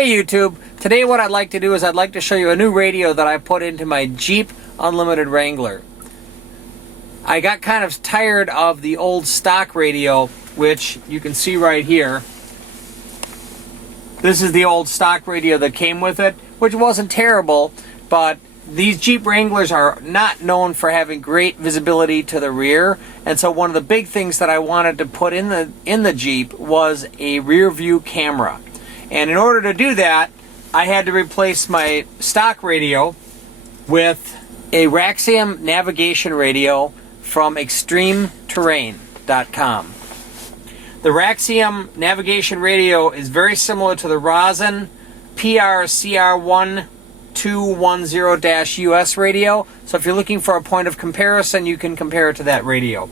Hey YouTube, today what I'd like to do is I'd like to show you a new radio that I put into my Jeep Unlimited Wrangler. I got kind of tired of the old stock radio, which you can see right here. This is the old stock radio that came with it, which wasn't terrible, but these Jeep Wranglers are not known for having great visibility to the rear, and so one of the big things that I wanted to put in the Jeep was a rear view camera. And in order to do that, I had to replace my stock radio with a Raxiom navigation radio from ExtremeTerrain.com. The Raxiom navigation radio is very similar to the Rosin PRCR1210-US radio. So if you're looking for a point of comparison, you can compare it to that radio.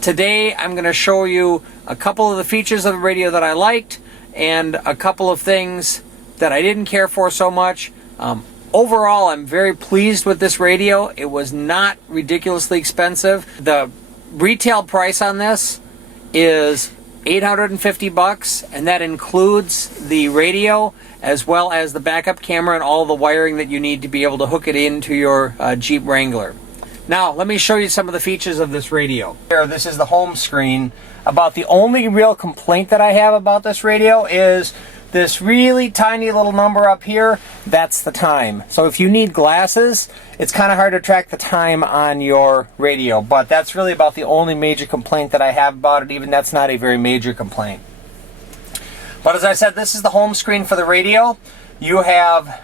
Today, I'm going to show you a couple of the features of the radio that I liked, and a couple of things that I didn't care for so much. Overall, I'm very pleased with this radio. It was not ridiculously expensive. The retail price on this is $850, and that includes the radio as well as the backup camera and all the wiring that you need to be able to hook it into your Jeep Wrangler. Now, let me show you some of the features of this radio. Here, this is the home screen. About the only real complaint that I have about this radio is this really tiny little number up here. That's the time. So if you need glasses, it's kind of hard to track the time on your radio. But that's really about the only major complaint that I have about it. Even that's not a very major complaint. But as I said, this is the home screen for the radio. You have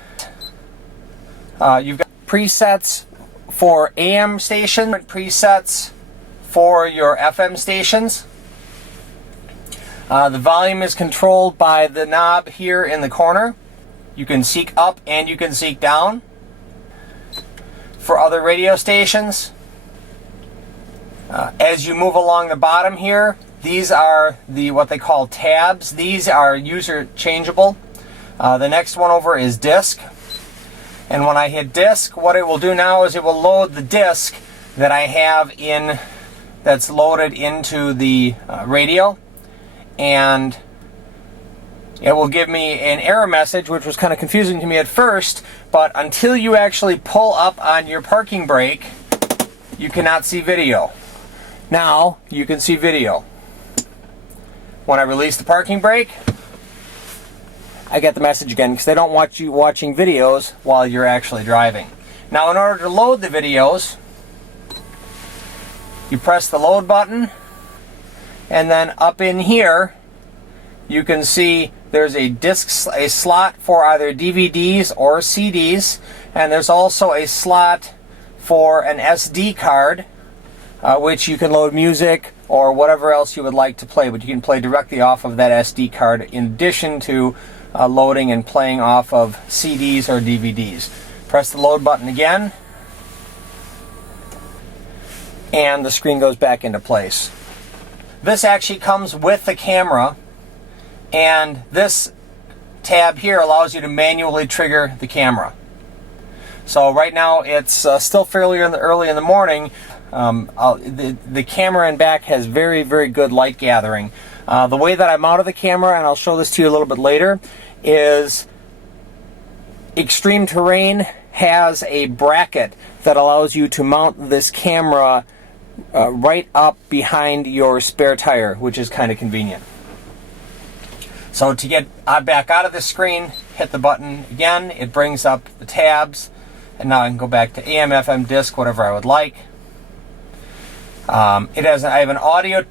you've got presets for AM station, presets for your FM stations. The volume is controlled by the knob here in the corner. You can seek up and you can seek down for other radio stations. As you move along the bottom here, these are what they call tabs. These are user changeable. The next one over is disc. And when I hit disc, what it will do now is it will load the disc that I have that's loaded into the radio. And it will give me an error message, which was kind of confusing to me at first, but until you actually pull up on your parking brake, you cannot see video. Now you can see video. When I release the parking brake, I get the message again, because they don't want you watching videos while you're actually driving. Now, in order to load the videos, you press the load button, and then up in here, you can see there's a slot for either DVDs or CDs, and there's also a slot for an SD card, which you can load music or whatever else you would like to play, but you can play directly off of that SD card in addition to loading and playing off of CDs or DVDs. Press the load button again, and the screen goes back into place. This actually comes with the camera, and this tab here allows you to manually trigger the camera. So right now it's still fairly early in the morning. The camera in back has very, very good light gathering. The way that I mounted the camera, and I'll show this to you a little bit later, is Extreme Terrain has a bracket that allows you to mount this camera right up behind your spare tire, which is kind of convenient. So to get back out of the screen, hit the button again. It brings up the tabs, and now I can go back to AM, FM, disc, whatever I would like. I have an audio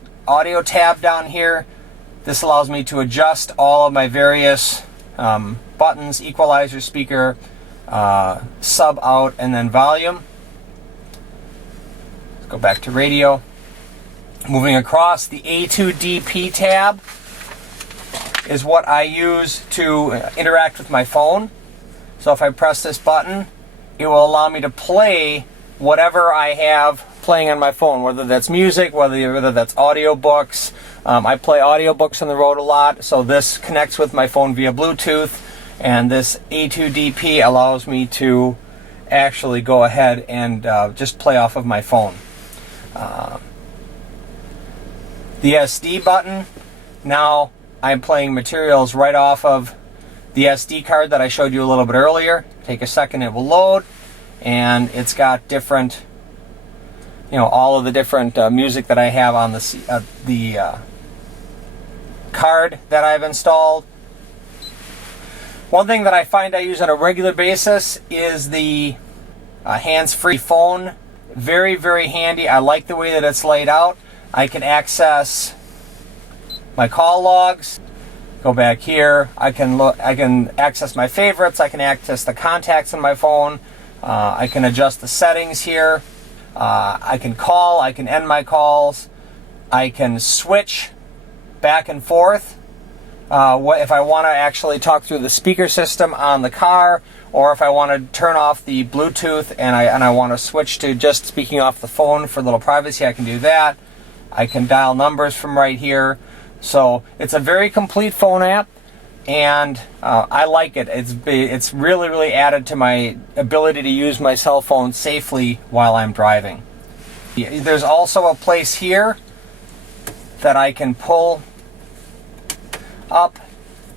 tab down here. This allows me to adjust all of my various buttons: equalizer, speaker, sub out, and then volume. Let's go back to radio. Moving across, the A2DP tab is what I use to interact with my phone. So if I press this button, it will allow me to play whatever I have playing on my phone, whether that's music, whether that's audiobooks. I play audiobooks on the road a lot, so this connects with my phone via Bluetooth, and this A2DP allows me to actually go ahead and just play off of my phone. The SD button, now I'm playing materials right off of the SD card that I showed you a little bit earlier. Take a second, it will load, and it's got different, all of the different music that I have on the card that I've installed. One thing that I find I use on a regular basis is the hands-free phone. Very, very handy. I like the way that it's laid out. I can access my call logs. Go back here. I can access my favorites. I can access the contacts in my phone. I can adjust the settings here. I can call. I can end my calls. I can switch back and forth. If I want to actually talk through the speaker system on the car, or if I want to turn off the Bluetooth and I want to switch to just speaking off the phone for a little privacy, I can do that. I can dial numbers from right here. So it's a very complete phone app, and I like it. It's really, really added to my ability to use my cell phone safely while I'm driving. There's also a place here that I can pull up,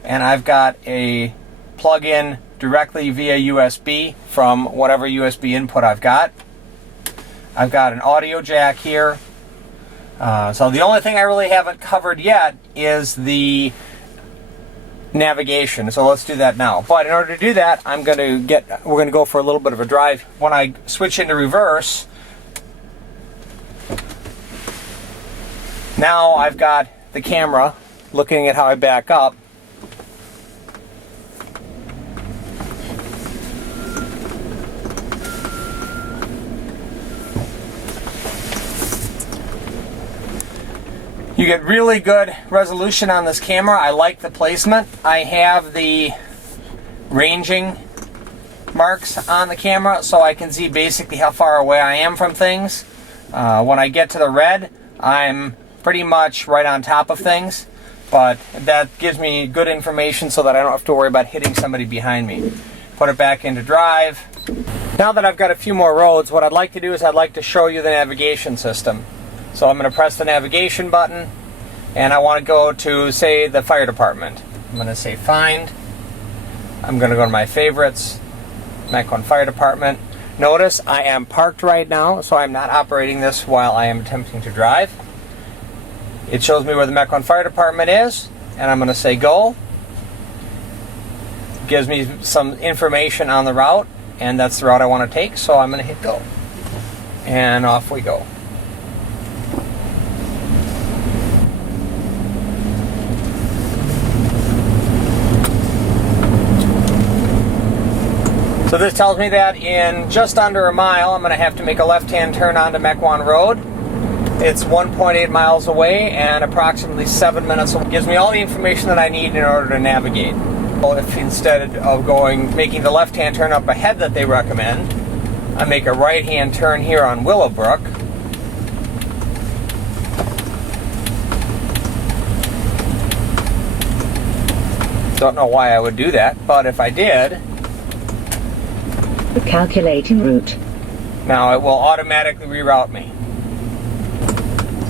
and I've got a plug-in directly via USB from whatever USB input I've got. I've got an audio jack here. So the only thing I really haven't covered yet is the navigation. So let's do that now. But in order to do that, we're going to go for a little bit of a drive. When I switch into reverse, now I've got the camera looking at how I back up. You get really good resolution on this camera. I like the placement. I have the ranging marks on the camera so I can see basically how far away I am from things. When I get to the red, I'm pretty much right on top of things, but that gives me good information so that I don't have to worry about hitting somebody behind me. Put it back into drive. Now that I've got a few more roads, what I'd like to do is I'd like to show you the navigation system. So I'm going to press the navigation button, and I want to go to, say, the fire department. I'm going to say find. I'm going to go to my favorites, Mequon Fire Department. Notice I am parked right now, so I'm not operating this while I am attempting to drive. It shows me where the Mequon Fire Department is, and I'm going to say go. It gives me some information on the route, and that's the route I want to take, so I'm going to hit go. And off we go. So this tells me that in just under a mile, I'm going to have to make a left-hand turn onto Mequon Road. It's 1.8 miles away and approximately 7 minutes away. It gives me all the information that I need in order to navigate. Well, if instead of making the left-hand turn up ahead that they recommend, I make a right-hand turn here on Willowbrook. Don't know why I would do that, but if I did, calculating route. Now it will automatically reroute me.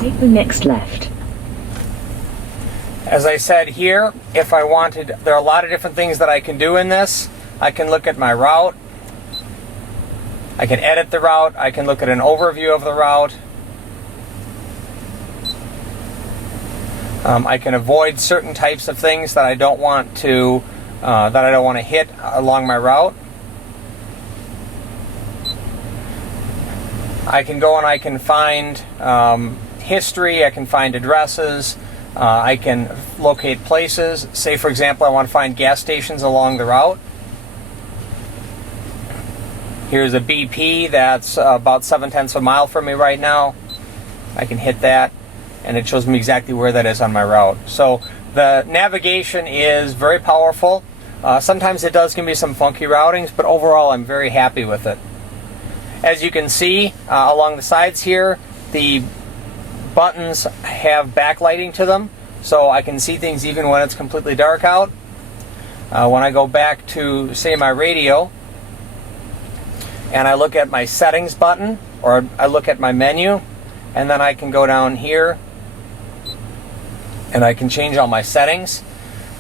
Take the next left. As I said here, if I wanted, there are a lot of different things that I can do in this. I can look at my route. I can edit the route. I can look at an overview of the route. I can avoid certain types of things that I don't want to hit along my route. I can go and I can find history, I can find addresses, I can locate places. Say, for example, I want to find gas stations along the route. Here's a BP that's about 0.7 of a mile from me right now. I can hit that, and it shows me exactly where that is on my route. So the navigation is very powerful. Sometimes it does give me some funky routings, but overall I'm very happy with it. As you can see along the sides here, the buttons have backlighting to them, so I can see things even when it's completely dark out. When I go back to, say, my radio, and I look at my settings button, or I look at my menu, and then I can go down here, and I can change all my settings.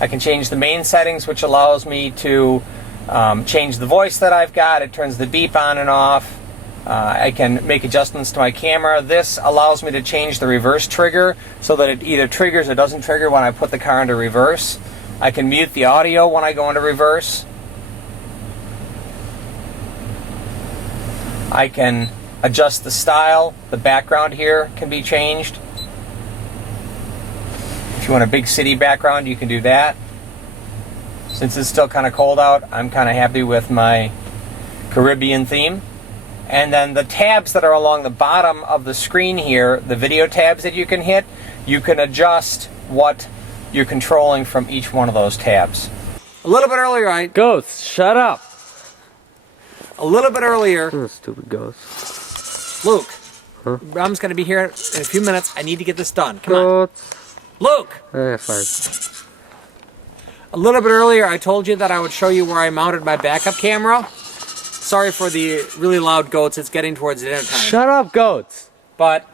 I can change the main settings, which allows me to change the voice that I've got. It turns the beep on and off. I can make adjustments to my camera. This allows me to change the reverse trigger so that it either triggers or doesn't trigger when I put the car into reverse. I can mute the audio when I go into reverse. I can adjust the style. The background here can be changed. If you want a big city background, you can do that. Since it's still kind of cold out, I'm kind of happy with my Caribbean theme. And then the tabs that are along the bottom of the screen here, the video tabs that you can hit, you can adjust what you're controlling from each one of those tabs. A little bit earlier, Ghost, shut up! A little bit earlier, Oh, stupid ghost. Luke, Huh? Rob's going to be here in a few minutes. I need to get this done. Come on. Ghost. Luke! Fine. A little bit earlier, I told you that I would show you where I mounted my backup camera. Sorry for the really loud goats. It's getting towards dinner time. Shut up, goats! But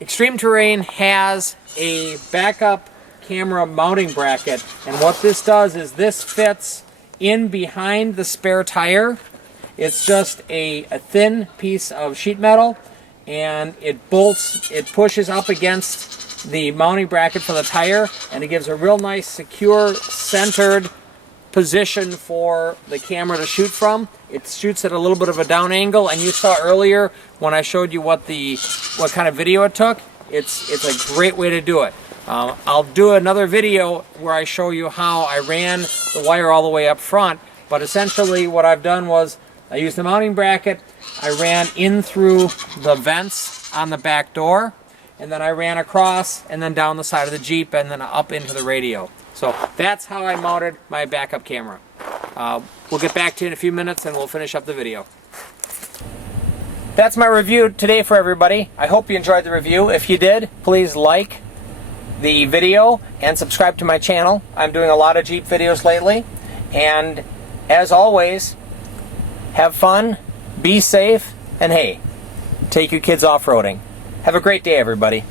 Extreme Terrain has a backup camera mounting bracket, and what this does is this fits in behind the spare tire. It's just a thin piece of sheet metal, and it pushes up against the mounting bracket for the tire, and it gives a real nice, secure, centered position for the camera to shoot from. It shoots at a little bit of a down angle, and you saw earlier when I showed you what kind of video it took. It's a great way to do it. I'll do another video where I show you how I ran the wire all the way up front, but essentially what I've done was I used the mounting bracket, I ran in through the vents on the back door, and then I ran across and then down the side of the Jeep and then up into the radio. So that's how I mounted my backup camera. We'll get back to you in a few minutes and we'll finish up the video. That's my review today for everybody. I hope you enjoyed the review. If you did, please like the video and subscribe to my channel. I'm doing a lot of Jeep videos lately. And as always, have fun, be safe, and hey, take your kids off-roading. Have a great day, everybody.